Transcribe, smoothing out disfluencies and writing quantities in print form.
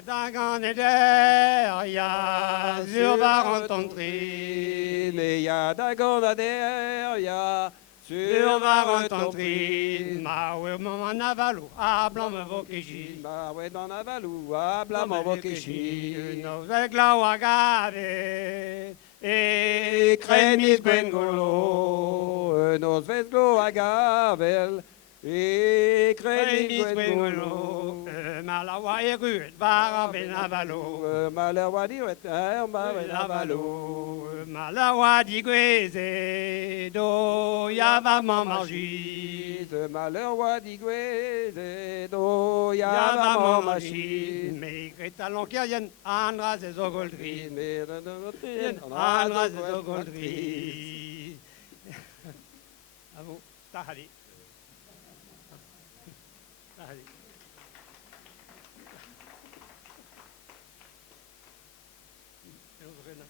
Dagan et der, ja, sur Varentontrin. Mais ya dagon a der, ya Sur Varentontrin, ma ouais, maman avalou, ah, blanc me vokiji. Ma ouais dans la valou, a blam en vokeshi. Nos avec la wagave, E kremis gwengolo, nos vesgo a gavel. E kremis gwengolo. Malawa et ruet, bara ben avalo. Malheur di wet, ma ben avalo. Malawa di gweze, do yava mamarji. Malheur wa di gweze, do ya Yava va mon mamarji. machine. Me gretalon kirien, andra ze zogoldri. Mais Andra ze zogoldri. Avo, tahali. Tahali. Eusrena.